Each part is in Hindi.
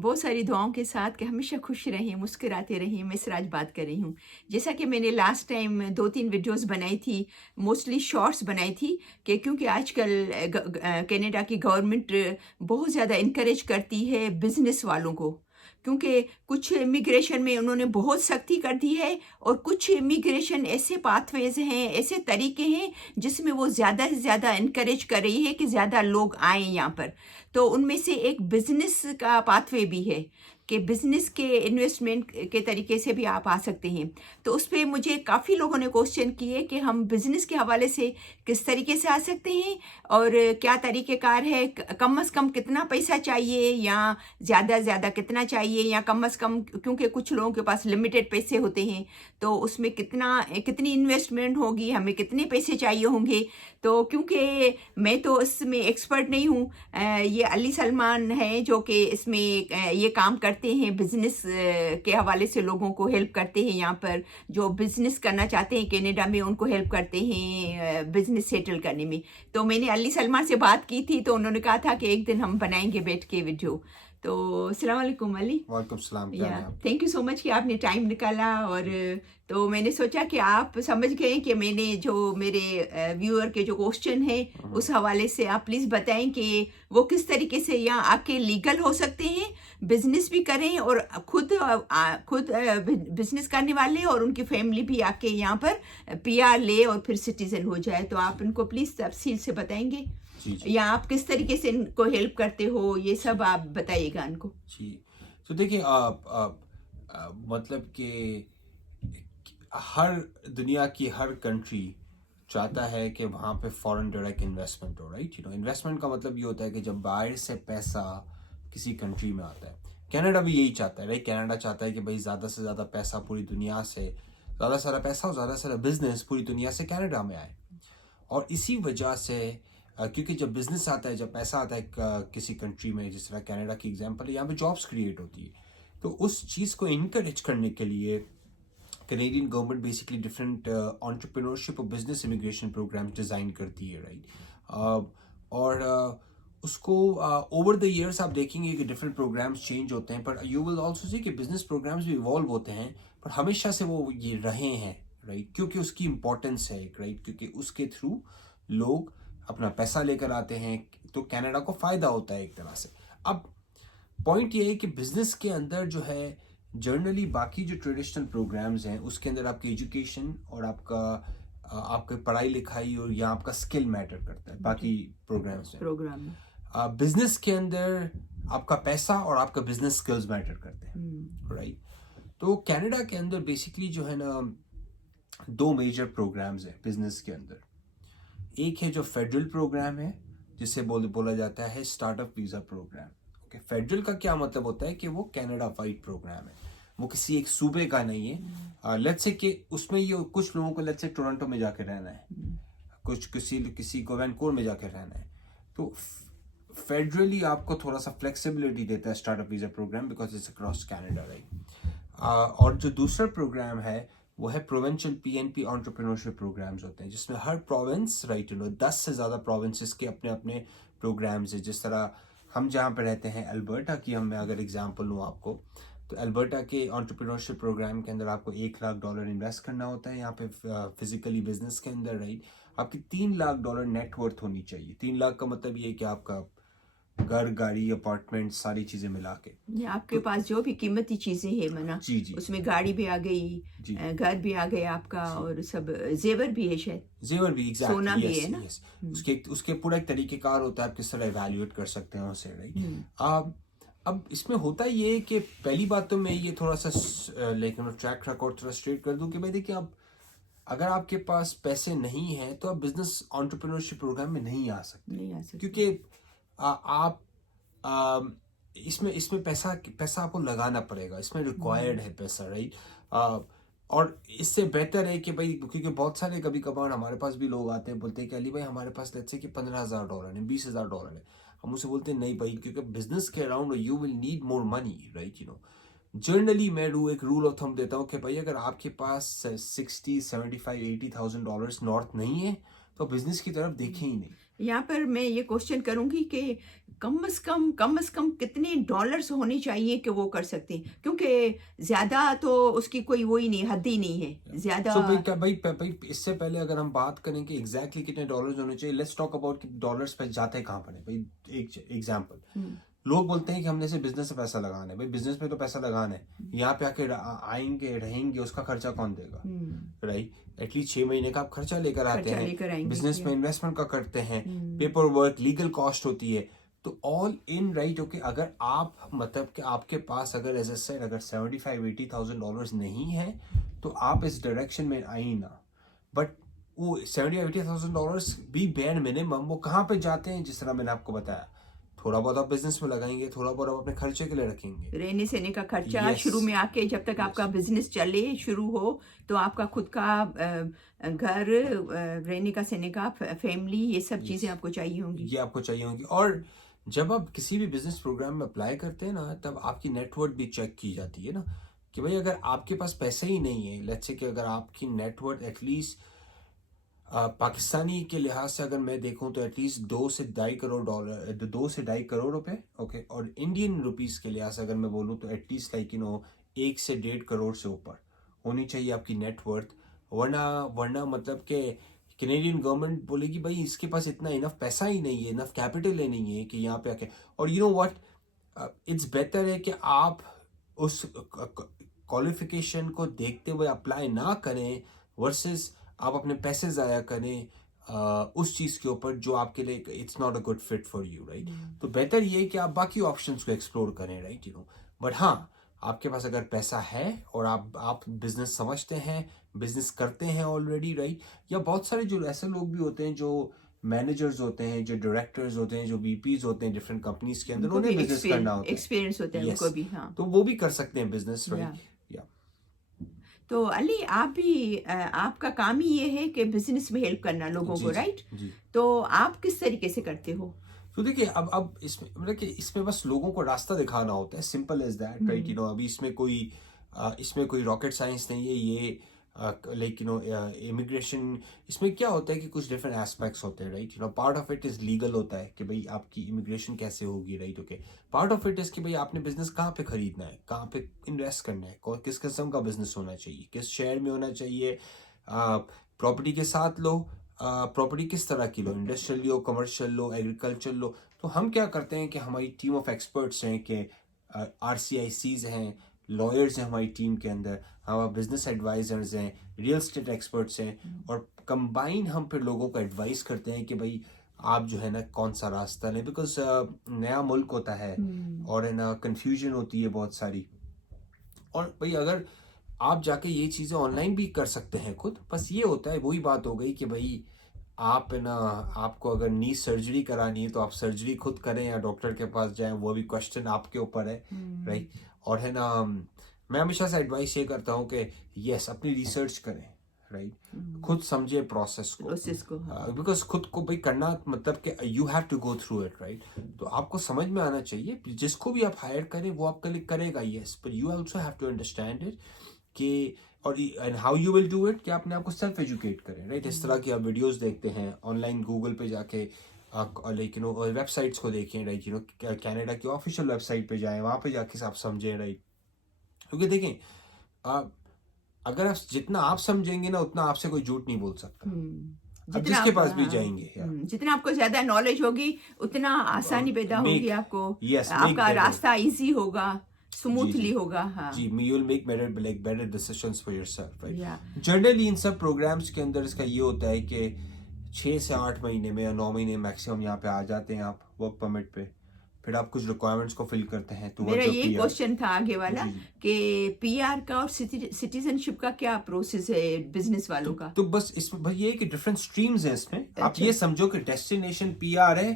बहुत सारी दुआओं के साथ कि हमेशा खुश रहें, मुस्कुराते रहें। मैं सिराज बात कर रही हूँ। जैसा कि मैंने लास्ट टाइम 2-3 वीडियोज़ बनाई थी, मोस्टली शॉर्ट्स बनाई थी कि क्योंकि आजकल कनाडा की गवर्नमेंट बहुत ज़्यादा इनकरेज करती है बिज़नेस वालों को, क्योंकि कुछ इमिग्रेशन में उन्होंने बहुत सख्ती कर दी है और कुछ इमिग्रेशन ऐसे पाथवेज़ हैं, ऐसे तरीके हैं जिसमें वो ज़्यादा से ज़्यादा इनकरेज कर रही है कि ज़्यादा लोग आएँ यहाँ पर। तो उनमें से एक बिज़नेस का पाथवे भी है कि बिज़नेस के इन्वेस्टमेंट के तरीके से भी आप आ सकते हैं। तो उस पे मुझे काफ़ी लोगों ने क्वेश्चन किए कि हम बिज़नेस के हवाले से किस तरीके से आ सकते हैं और क्या तरीक़ेकार है, कम से कम कितना पैसा चाहिए या ज़्यादा से ज़्यादा कितना चाहिए, या कम से कम, क्योंकि कुछ लोगों के पास लिमिटेड पैसे होते हैं, तो उसमें कितनी इन्वेस्टमेंट होगी, हमें कितने पैसे चाहिए होंगे। तो क्योंकि मैं तो इसमें एक्सपर्ट नहीं हूँ, ये अली सलमान है जो कि इसमें ये काम करते हैं, बिज़नेस के हवाले से लोगों को हेल्प करते हैं। यहाँ पर जो बिज़नेस करना चाहते हैं कनाडा में, उनको हेल्प करते हैं बिज़नेस सेटल करने में। तो मैंने अली सलमान से बात की थी, तो उन्होंने कहा था कि एक दिन हम बनाएंगे बैठ के वीडियो। तो अस्सलाम वालेकुम अली। वालेकुम सलाम, क्या है आप? थैंक यू सो मच कि आपने टाइम निकाला। और तो मैंने सोचा कि आप समझ गए कि मैंने जो मेरे व्यूअर के जो क्वेश्चन है उस हवाले से आप प्लीज़ बताएं कि वो किस तरीके से यहाँ आके लीगल हो सकते हैं, बिजनेस भी करें और खुद बिजनेस करने वाले और उनकी फैमिली भी आके यहाँ पर पीआर ले और फिर सिटीजन हो जाए। तो आप इनको प्लीज़ तफसील से बताएंगे जी जी या आप किस तरीके से इनको हेल्प करते हो, ये सब आप बताइएगा इनको। जी। तो देखिए, मतलब कि हर दुनिया की हर कंट्री चाहता है कि वहाँ पे फॉरेन डायरेक्ट इन्वेस्टमेंट हो, राइट? इन्वेस्टमेंट का मतलब ये होता है कि जब बाहर से पैसा किसी कंट्री में आता है। कनाडा भी यही चाहता है, राइट? कनाडा चाहता है कि भाई ज़्यादा से ज़्यादा पैसा पूरी दुनिया से, ज़्यादा सारा पैसा और ज़्यादा सारा बिजनेस पूरी दुनिया से कनाडा में आए। और इसी वजह से क्योंकि जब बिजनेस आता है, जब पैसा आता है किसी कंट्री में, जिस तरह कनाडा की एग्जांपल है, यहाँ पे जॉब्स क्रिएट होती है। तो उस चीज़ को इनकरेज करने के लिए Canadian government basically different entrepreneurship और बिजनेस इमिग्रेशन प्रोग्राम डिज़ाइन करती है, राइट? और उसको ओवर द ईयर्स आप देखेंगे कि डिफरेंट प्रोग्राम्स चेंज होते हैं, पर यू विल आल्सो सी कि बिजनेस प्रोग्राम्स भी इवॉल्व होते हैं, पर हमेशा से वो ये रहे हैं, राइट? क्योंकि उसकी इंपॉर्टेंस है, राइट? क्योंकि उसके थ्रू लोग अपना पैसा लेकर आते हैं, तो कनाडा को फायदा होता है एक तरह से। अब पॉइंट ये है कि बिजनेस के अंदर जो है, जनरली बाकी जो ट्रेडिशनल प्रोग्राम्स हैं उसके अंदर आपकी एजुकेशन और आपका पढ़ाई लिखाई और या आपका स्किल मैटर करता है बाकी प्रोग्राम्स में। प्रोग्राम बिजनेस के अंदर आपका पैसा और आपका बिजनेस स्किल्स मैटर करते हैं, राइट? तो कनाडा के अंदर बेसिकली जो है ना, दो मेजर प्रोग्राम्स हैं बिजनेस के अंदर। एक है जो फेडरल प्रोग्राम है, जिसे बोला जाता है startup visa program. Okay, federal का क्या मतलब होता है कि वो कनाडा वाइड प्रोग्राम है, वो किसी एक सूबे का नहीं है। लेट्स से कि उसमें ये कुछ लोगों को लेट्स से टोरंटो में जाकर रहना है, कुछ किसी को वैनकूवर में जाकर रहना है, तो फेडरली आपको थोड़ा सा फ्लेक्सिबिलिटी देता है startup visa program, because it's across Canada, right? और जो दूसरा प्रोग्राम है वो है प्रोविंशियल पीएनपी एंटरप्रेन्योरशिप प्रोग्राम्स होते हैं, जिसमें हर प्रोविंस, राइट, 10 से ज़्यादा प्रोविंसेस के अपने अपने प्रोग्राम्स हैं। जिस तरह हम जहाँ पे रहते हैं अल्बर्टा की, मैं अगर एग्जांपल लूँ आपको, तो अल्बर्टा के एंटरप्रेन्योरशिप प्रोग्राम के अंदर आपको $1 लाख इन्वेस्ट करना होता है यहाँ पे फिजिकली बिजनेस के अंदर, राइट? आपकी $3 लाख नेटवर्थ होनी चाहिए। 3 लाख का मतलब ये है कि आपका घर, गाड़ी, अपार्टमेंट, सारी चीजें मिला के, आपके पास जो भी कीमती चीजें हैं मना, जी जी उसमें गाड़ी भी आ गई, जी घर भी आ गया आपका, और सब जेवर भी है, शायद जेवर भी, सोना एग्जैक्टली, भी यस है ना। यस। उसके पूरा एक तरीकेकार होता है, आप किस तरह इवैल्यूएट कर सकते हैं उसे, राइट? अब इसमें होता ये है कि पहली बात तो मैं ये थोड़ा सा लेकिन ट्रैक रिकॉर्ड थोड़ा स्ट्रेट कर दूं कि भाई देखिए, आप अगर आपके पास पैसे नहीं हैं तो आप बिजनेस एंटरप्रेन्योरशिप प्रोग्राम में नहीं आ सकते, क्योंकि आप आ, इसमें इसमें पैसा आपको लगाना पड़ेगा, इसमें रिक्वायर्ड है पैसा, राइट? और इससे बेहतर है कि भाई, क्योंकि बहुत सारे कभी कभार हमारे पास भी लोग आते हैं, बोलते हैं कि अली भाई हमारे पास लेट्स से कि $15,000 है, $20,000 है। हम उसे बोलते हैं नहीं भाई, क्योंकि बिजनेस के around you will need more money, right? Generally मैं एक रूल ऑफ थंब देता हूँ कि भाई अगर आपके पास 60, 75, $80,000 नॉर्थ नहीं है तो बिजनेस की तरफ देखें ही नहीं। यहाँ पर मैं ये क्वेश्चन करूंगी कि कम से कम कितने डॉलर्स होने चाहिए कि वो कर सकते हैं, क्योंकि ज्यादा तो उसकी कोई वो ही नहीं, हद ही नहीं है ज्यादा। सो भाई क्या भाई इससे पहले अगर हम बात करें कि एग्जैक्टली कितने डॉलर्स होने चाहिए, लेट्स टॉक अबाउट कि डॉलर्स पे जाते कहाँ पर है भाई। एक एग्जांपल, लोग बोलते हैं कि हमने सिर्फ बिजनेस में पैसा लगाना है। भाई बिजनेस में तो पैसा लगाना है, यहाँ पे आके आएंगे रहेंगे, उसका खर्चा कौन देगा, राइट? एटलीस्ट 6 महीने का आप खर्चा लेकर आते हैं, बिजनेस में इन्वेस्टमेंट का करते हैं, पेपर वर्क, लीगल कॉस्ट होती है, तो ऑल इन, राइट? ओके, अगर आप मतलब कि आपके पास अगर एज ए सेड अगर 75-80,000 नहीं है तो आप इस डायरेक्शन में आई ना। बट वो 70-80,000 भी बेयर मिनिमम, वो कहाँ पे जाते हैं? जिस तरह मैंने आपको बताया, थोड़ा बहुत आप बिजनेस में लगाएंगे, थोड़ा बहुत आप अपने खर्चे के लिए रखेंगे, रहने सहने का खर्चा। Yes. शुरू में आके जब तक आपका बिजनेस चले शुरू हो तो आपका खुद का घर, रहने का सहने का, फैमिली, ये सब चीजें आपको चाहिए होंगी। ये आपको चाहिए होंगी। और जब आप किसी भी बिजनेस प्रोग्राम में अप्लाई करते हैं ना, तब आपकी नेटवर्थ भी चेक की जाती है ना, कि भाई अगर आपके पास पैसे ही नहीं है, लेट्स से कि अगर आपकी नेटवर्थ एटलीस्ट पाकिस्तानी के लिहाज से अगर मैं देखूं तो एटलीस्ट 2 से 2.5 करोड़ रुपए, ओके, और इंडियन रुपीस के लिहाज से अगर मैं बोलूं तो एटलीस्ट 1 से 1.5 करोड़ से ऊपर होनी चाहिए आपकी नेटवर्थ। वरना मतलब कि कैनेडियन गवर्नमेंट बोलेगी भाई इसके पास इतना इनफ पैसा ही नहीं है, इनफ कैपिटल ही नहीं है कि यहाँ पे आके। और you know what, it's better है कि आप उस क्वालिफिकेशन को देखते हुए अप्लाई ना करें, वर्सेस आप अपने पैसे ज़ाया करें उस चीज़ के ऊपर जो आपके लिए it's not a good fit for you, right? तो बेहतर ये है कि आप बाकी ऑप्शंस को एक्सप्लोर करें, राइट? बट हाँ, आपके पास अगर पैसा है और आप बिजनेस समझते हैं, बिजनेस करते हैं ऑलरेडी, राइट? या बहुत सारे जो ऐसे लोग भी होते हैं जो मैनेजर्स होते हैं, जो डायरेक्टर्स होते हैं, जो बीपीज होते हैं डिफरेंट कंपनीज के अंदर, उन्हें बिजनेस करना होता है, एक्सपीरियंस होता है Yes. उनको भी। हाँ, तो वो भी कर सकते हैं बिजनेस, राइट? या तो अली, आप भी आपका काम ही ये है कि बिजनेस में हेल्प करना लोगों को, राइट? जी। तो आप किस तरीके से करते हो? तो देखिए, अब इसमें मतलब कि इसमें बस लोगों को रास्ता दिखाना होता है, सिंपल एज दैट, राइट? अभी इसमें कोई रॉकेट साइंस नहीं है ये। लाइक इमिग्रेशन, इसमें क्या होता है कि कुछ डिफरेंट एस्पेक्ट्स होते हैं, right? Part of it is legal होता है कि भाई आपकी इमिग्रेशन कैसे होगी, right? Okay, part of it is कि भाई आपने बिजनेस कहाँ पे खरीदना है, कहाँ पे इन्वेस्ट करना है, किस किस्म का बिजनेस होना चाहिए, किस शहर में होना चाहिए, प्रॉपर्टी के साथ लो, प्रॉपर्टी किस तरह की लो, इंडस्ट्रियल लो, कमर्शियल लो, एग्रीकल्चर लो। तो हम क्या करते हैं कि हमारी टीम ऑफ एक्सपर्ट्स हैं, कि RCICs हैं, लॉयर्स हैं हमारी टीम के अंदर, हमारे बिजनेस एडवाइजर्स हैं, रियल एस्टेट एक्सपर्ट्स हैं, और कंबाइन हम फिर लोगों को एडवाइस करते हैं कि भाई आप जो है ना कौन सा रास्ता लें, बिकॉज नया मुल्क होता है और है ना कन्फ्यूजन होती है बहुत सारी। और भाई अगर आप जाके ये चीज़ें ऑनलाइन भी कर सकते हैं खुद, बस ये होता है, वही बात हो गई कि भाई आप है ना, आपको अगर नी सर्जरी करानी है तो आप सर्जरी खुद करें या डॉक्टर के पास जाएं, वो भी क्वेश्चन आपके ऊपर है, राइट? और है ना, मैं हमेशा से एडवाइस ये करता हूँ कि यस, अपनी रिसर्च करें, राइट? खुद समझे प्रोसेस को, बिकॉज खुद को भाई करना मतलब कि you have to go through it, right? तो आपको समझ में आना चाहिए, जिसको भी आप हायर करें वो आपके लिए करेगा, yes, but you also have to understand it कि और and how you will do it, कि आपने आपको सेल्फ एजुकेट करें, राइट? इस तरह की आप वीडियोस देखते हैं ऑनलाइन, गूगल पे जाके लाइक वेबसाइट्स को देखें, राइट? कनाडा की ऑफिशियल वेबसाइट पे जाएं, वहाँ पे जाके आप समझें, राइट? क्योंकि देखें, अगर आप जितना आप समझेंगे ना, उतना आपसे कोई झूठ नहीं बोल सकता। अब जिसके पास भी जाएंगे, जितना आपको ज्यादा नॉलेज होगी उतना आसानी पैदा होगी आपको, आपका रास्ता इजी होगा, स्मूथली होगा। हाँ जी, you will make better decisions for yourself, right? Generally in सब प्रोग्राम्स के अंदर इसका ये होता है कि 6 से 8 महीने में या 9 महीने मैक्सिमम यहाँ पे आ जाते हैं आप वर्क परमिट पे, फिर आप कुछ रिक्वायरमेंट्स को फिल करते हैं। तो मेरा ये क्वेश्चन था आगे वाला कि PR का और सिटीजनशिप का क्या प्रोसेस है बिजनेस वालों का? तो बस इसमें भाई ये कि डिफरेंट स्ट्रीम्स हैं इसमें। आप ये समझो कि डेस्टिनेशन PR है,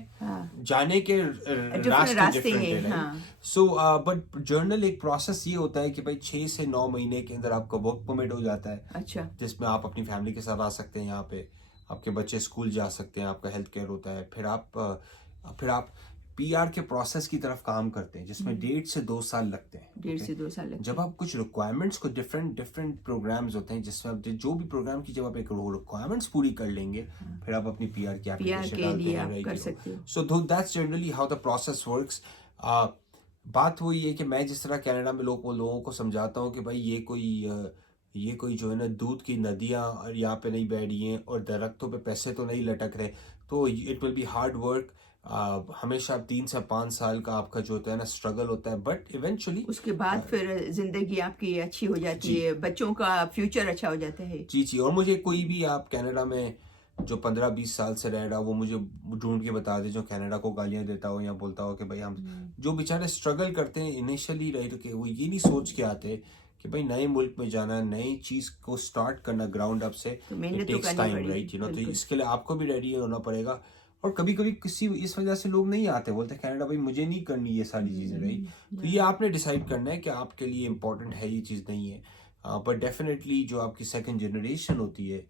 जाने के रास्ते डिफरेंट है। सो बट जर्नल एक प्रोसेस ये होता है कि भाई 6 से 9 महीने के अंदर आपका वर्क परमिट हो जाता है। अच्छा, जिसमें आप अपनी फैमिली के साथ आ सकते हैं, यहाँ पे आपके बच्चे स्कूल जा सकते हैं, आपका हेल्थ केयर होता है, फिर आप पीआर के प्रोसेस की तरफ काम करते हैं जिसमें 1.5 से 2 साल लगते हैं। 1.5 से 2 साल लगते जब आप कुछ रिक्वायरमेंट्स को डिफरेंट प्रोग्राम्स होते हैं जिसमें आप जो भी प्रोग्राम की जब आप एक रिक्वायरमेंट्स पूरी कर लेंगे फिर आप अपनी पीआर की एप्लीकेशन के डालते लिए हैं, आप राइट? कर सकते हो। So that's generally how the process works. बात वही है कि मैं जिस तरह कनाडा में लोगों को समझाता हूँ कि भाई ये कोई जो है ना दूध की नदियाँ और यहाँ पे नहीं बैठ रही हैं और दरख्तों पे पैसे तो नहीं लटक रहे, तो it will be hard work. हमेशा 3 से 5 साल का आपका जो होता है ना स्ट्रगल होता है, बट इवेंचुअली उसके बाद फिर जिंदगी आपकी अच्छी हो जाती है, बच्चों का फ्यूचर अच्छा हो जाता है। जी। और मुझे कोई भी आप कनाडा में जो 15-20 साल से रह रहा हो वो मुझे ढूंढ के बता दे जो कनाडा को गालियां देता हो या बोलता हो कि भाई हम जो बेचारे स्ट्रगल करते हैं इनिशियली, राइट, कि वो ये नहीं सोच के आते कि भाई नए मुल्क में जाना, नई चीज को स्टार्ट करना ग्राउंड अप से, तो मेहनत इट तो टेक्स करनी टाइम, पड़ेगी, राइट, तो बिल्कुल। इसके लिए आपको भी रेडी होना पड़ेगा। और कभी कभी किसी इस वजह से लोग नहीं आते, बोलते कनाडा भाई मुझे नहीं करनी ये सारी चीजें, राइट। तो ये आपने डिसाइड करना है कि आपके लिए इम्पोर्टेंट है ये चीज नहीं है। बट डेफिनेटली जो आपकी सेकंड जनरेशन होती है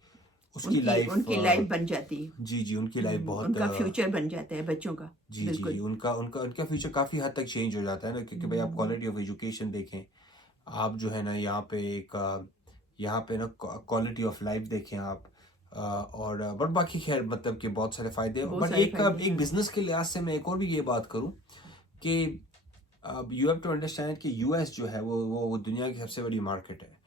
उसकी उनकी लाइफ बन जाती है। जी उनकी लाइफ बहुत उनका फ्यूचर बन जाता है बच्चों का। जी उनका उनका उनका फ्यूचर काफी हद तक चेंज हो जाता है ना, क्योंकि भाई आप क्वालिटी ऑफ एजुकेशन देखें, आप जो है ना यहाँ पे ना क्वालिटी ऑफ लाइफ देखें आप, और बट बाकी खैर मतलब कि बहुत सारे फायदे हैं। बट एक बिजनेस के लिहाज से मैं एक और भी ये बात करूं कि यू हैव टू अंडरस्टैंड कि यूएस जो है वो दुनिया की सबसे बड़ी मार्केट है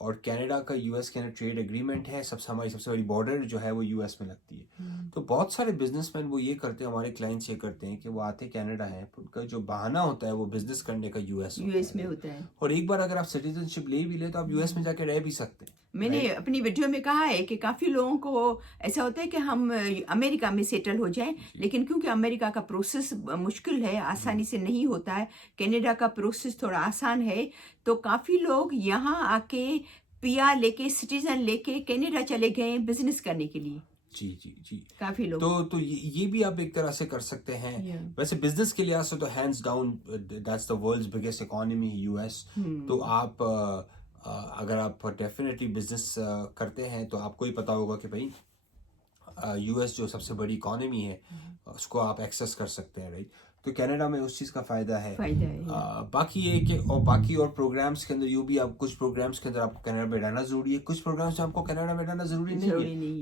और कनाडा का यूएस के अंदर ट्रेड एग्रीमेंट है, हमारी सबसे बड़ी बॉर्डर जो है वो यूएस में लगती है। तो बहुत सारे बिजनेसमैन वो ये करते हैं, हमारे क्लाइंट्स ये करते हैं कि वो आते कनाडा है, उनका जो बहाना होता है वो बिजनेस करने का यूएस में होता है। और एक बार अगर आप सिटीजनशिप ले भी ले तो आप यूएस में जाके रह भी सकते हैं। मैंने अपनी वीडियो में कहा है कि काफ़ी लोगों को ऐसा होता है कि हम अमेरिका में सेटल हो जाएं, लेकिन क्योंकि अमेरिका का प्रोसेस मुश्किल है, आसानी से नहीं होता है, कनाडा का प्रोसेस थोड़ा आसान है, तो काफ़ी लोग यहाँ आके पीआर लेके, सिटीजन लेके कनाडा चले गए बिजनेस करने के लिए। जी काफी लोग तो ये भी आप एक तरह से कर सकते हैं। वैसे बिजनेस के लिहाज से तो hands down that's the world's biggest economy US. तो आप अगर आप डेफिनेटली बिजनेस करते हैं तो आपको ही पता होगा कि भाई यूएस जो सबसे बड़ी इकोनॉमी है उसको आप एक्सेस कर सकते हैं, राइट। तो कनाडा में उस चीज़ का फ़ायदा है। बाकी ये कि और प्रोग्राम्स के अंदर भी आप कुछ प्रोग्राम्स के अंदर आपको कनाडा में रहना ज़रूरी है, कुछ प्रोग्राम्स में आपको कनाडा में रहना ज़रूरी नहीं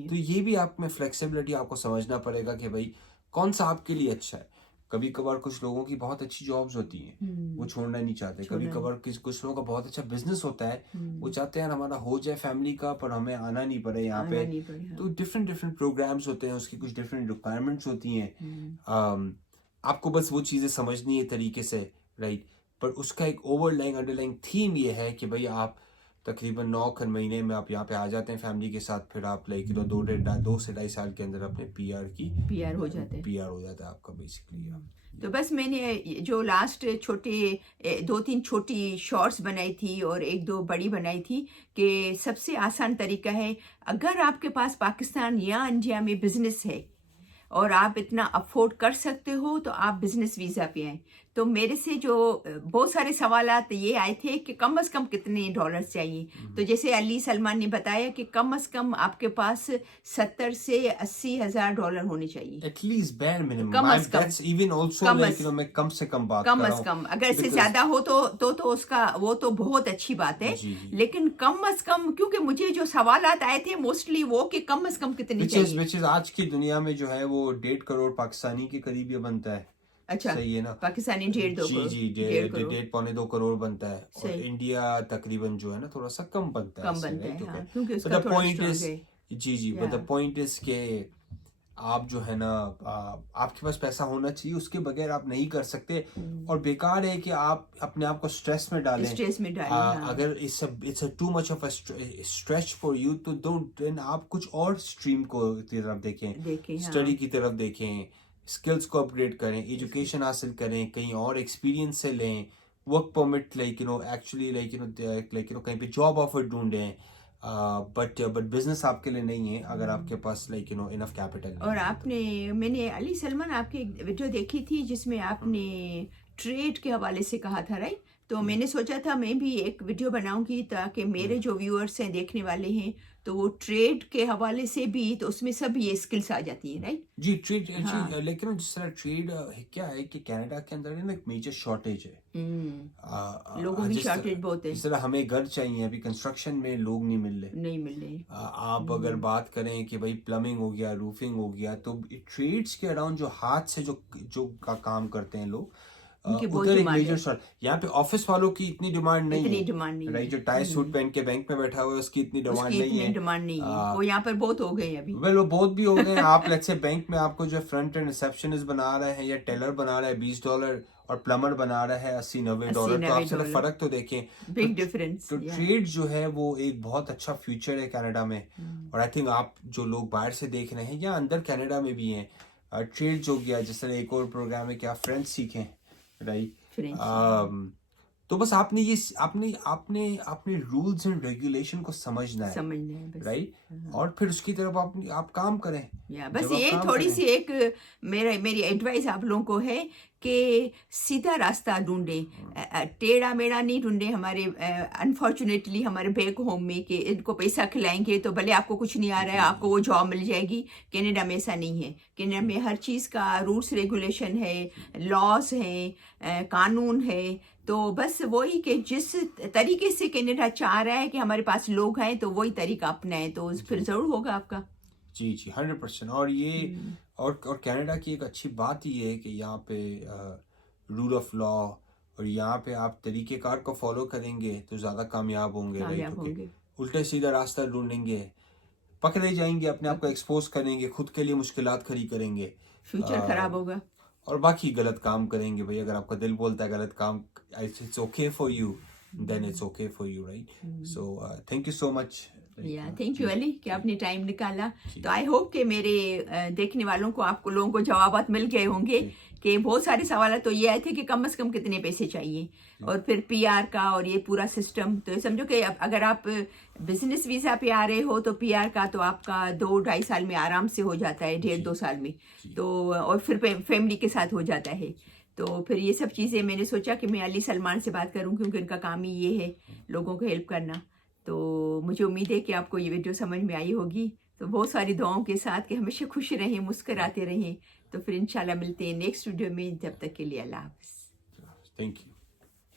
है। तो ये भी आप में फ्लेक्सिबिलिटी आपको समझना पड़ेगा कि भाई कौन सा आपके लिए अच्छा है। कभी कभार कुछ लोगों की बहुत अच्छी जॉब्स होती हैं, वो छोड़ना नहीं चाहते। कभी कभार कुछ लोगों का बहुत अच्छा बिजनेस होता है, वो चाहते हैं हमारा हो जाए फैमिली का पर हमें आना नहीं पड़े यहाँ पे। तो डिफरेंट प्रोग्राम्स होते हैं, उसकी कुछ डिफरेंट रिक्वायरमेंट्स होती हैं। आपको बस वो चीज़ें समझनी है तरीके से, राइट। पर उसका एक अंडरलाइंग थीम ये है कि भाई आप तकरीबन 9 महीने में आप यहाँ पे आ जाते हैं फैमिली के साथ, फिर आप लाइक 2 से 2.5 साल के अंदर अपने पीआर हो जाता है आपका बेसिकली। तो बस मैंने जो लास्ट 2-3 छोटी शॉर्ट्स बनाई थी और 1-2 बड़ी बनाई थी कि सबसे आसान तरीका है, अगर आपके पास पाकिस्तान या इंडिया में बिजनेस है और आप इतना अफोर्ड कर सकते हो तो आप बिजनेस वीज़ा पे आए। तो मेरे से जो बहुत सारे सवालात ये आए थे कि कम से कम कितने डॉलर्स चाहिए। तो जैसे अली सलमान ने बताया कि कम से कम आपके पास 70 से 80 हज़ार डॉलर होने चाहिए, एटलीस्ट बेयर मिनिमम। कम से कम। दैट्स इवन आल्सो लाइक मैं कम से कम बात कर रहा हूं। कम अगर इससे ज्यादा हो तो उसका वो तो बहुत अच्छी बात है। लेकिन कम से कम, क्योंकि मुझे जो सवालात आए थे मोस्टली वो कि कम से कम कितनी चाहिए। which is आज की दुनिया में जो है वो 1.5 करोड़ पाकिस्तानी के करीब ये बनता है। अच्छा, सही है ना? पाकिस्तानी 1.5 जी 1.5-2 करोड़ बनता है और इंडिया तकरीबन जो है ना थोड़ा सा कम बनता है, हाँ, क्योंकि उसका थोड़ा स्ट्रॉन्ग है। जी बट द पॉइंट इज के आप जो है ना आपके पास पैसा होना चाहिए, उसके बगैर आप नहीं कर सकते। और बेकार है कि आप अपने आप को स्ट्रेस में डालें। अगर it's too much of a stretch for you तो देन आप कुछ और स्ट्रीम को तरफ देखें, स्टडी की तरफ देखें, स्किल्स को अपग्रेड करें, एजुकेशन हासिल करें, कहीं और एक्सपीरियंस से लें, वर्क परमिट कहीं पे जॉब ऑफर ढूंढें। बट बिजनेस आपके लिए नहीं है अगर आपके पास इनफ कैपिटल। और मैंने अली सलमान आपकी वीडियो देखी थी जिसमें आपने ट्रेड के हवाले से कहा था, राइट? तो मैंने सोचा था मैं भी एक वीडियो बनाऊंगी ताकि मेरे जो व्यूअर्स हैं, देखने वाले हैं, तो वो ट्रेड के हवाले से भी, तो उसमें सब ये स्किल्स आ जाती हैं, राइट? जी ट्रेड हाँ। लेकिन जिस तरह ट्रेड क्या है कि कनाडा के अंदर ना एक मेजर शॉर्टेज है। लोगों की जिस शॉर्टेज बहुत है, जिस तरह हमें घर चाहिए, अभी कंस्ट्रक्शन में लोग नहीं मिल रहे। नहीं मिल रहे। आप अगर बात करें कि भाई प्लम्बिंग हो गया, रूफिंग हो गया, तो ट्रेड्स के अराउंड जो हाथ से जो का काम करते हैं लोग, उनकी बहुत उधर एक डिमांड मेजर है, शॉर्ट। यहाँ पे ऑफिस वालों की इतनी डिमांड नहीं इतनी है, डिमांड नहीं राइट? है। जो टाई सूट पहन के बैंक में बैठा हुआ है उसकी इतनी डिमांड उसकी नहीं इतनी है। डिमांड नहीं है, वो यहाँ पर बहुत हो गए अभी। वेल वो बहुत भी हो गए हैं। आप लेट्स से बैंक में आपको जो फ्रंट एंड रिसेप्शनिस्ट बना रहे हैं या टेलर बना रहा है $20 और प्लमर बना रहा है $80-90, तो आप सिर्फ $80-90 फर्क तो देखें। Big difference. तो ट्रेड जो है वो एक बहुत अच्छा फ्यूचर है कनाडा में। और आई थिंक आप जो लोग बाहर से देख रहे हैं या अंदर कनाडा में भी हैं, ट्रेड जो गया, जिस तरह एक और प्रोग्राम है कि आप फ्रेंच सीखें, राइट? तो बस आपने ये आपने आपने अपने रूल्स एंड रेगुलेशन को समझना है बस। राइट? और फिर उसकी तरफ आप काम करें। बस जब आप ये काम थोड़ी करें, सी एक मेरी एडवाइस आप लोगों को है कि सीधा रास्ता ढूंढें, टेढ़ा मेढ़ा नहीं ढूंढें। हमारे अनफॉर्चुनेटली हमारे बैक होम में कि इनको पैसा खिलाएंगे तो भले आपको कुछ नहीं आ रहा है, आपको वो जॉब मिल जाएगी। कनाडा में ऐसा नहीं है। कनाडा में हर चीज़ का रूल्स रेगुलेशन है, लॉज हैं, कानून है। तो बस वही कि जिस तरीके से कनाडा चाह रहा है कि हमारे पास लोग हैं, तो वही तरीका अपनाएं, तो फिर ज़रूर होगा आपका। जी 100%। और ये और कनाडा की एक अच्छी बात ये है कि यहाँ पे रूल ऑफ लॉ, और यहाँ पे आप तरीक़ेकार को फॉलो करेंगे तो ज़्यादा कामयाब होंगे, राइट? होंगे। उल्टे सीधा रास्ता ढूंढेंगे, पकड़े जाएंगे, अपने आप को एक्सपोज करेंगे, खुद के लिए मुश्किलात खड़ी करेंगे, फ्यूचर खराब होगा। और बाकी गलत काम करेंगे। भाई अगर आपका दिल बोलता है गलत काम, it's okay for you, then it's okay for you, right? So thank you so much. Thank you Ali कि आपने टाइम निकाला। तो आई होप कि मेरे देखने वालों को, आपको लोगों को जवाबात मिल गए होंगे कि बहुत सारे सवाल तो ये आए थे कि कम से कम कितने पैसे चाहिए, और फिर पीआर का और ये पूरा सिस्टम। तो ये समझो कि अगर आप बिजनेस वीज़ा पे आ रहे हो तो पीआर का तो आपका 2-2.5 साल में आराम से हो जाता है, 1.5-2 साल में। तो और फिर फैमिली के साथ हो जाता है। तो फिर ये सब चीज़ें मैंने सोचा कि मैं अली सलमान से बात करूं, क्योंकि उनका काम ही ये है लोगों को हेल्प करना। तो मुझे उम्मीद है कि आपको ये वीडियो समझ में आई होगी। तो बहुत सारी दुआओं के साथ कि हमेशा खुश रहें, मुस्कुराते रहें। तो फिर इंशाल्लाह मिलते हैं नेक्स्ट वीडियो में। जब तक के लिए अल्लाह हाफ़िज़। Thank you.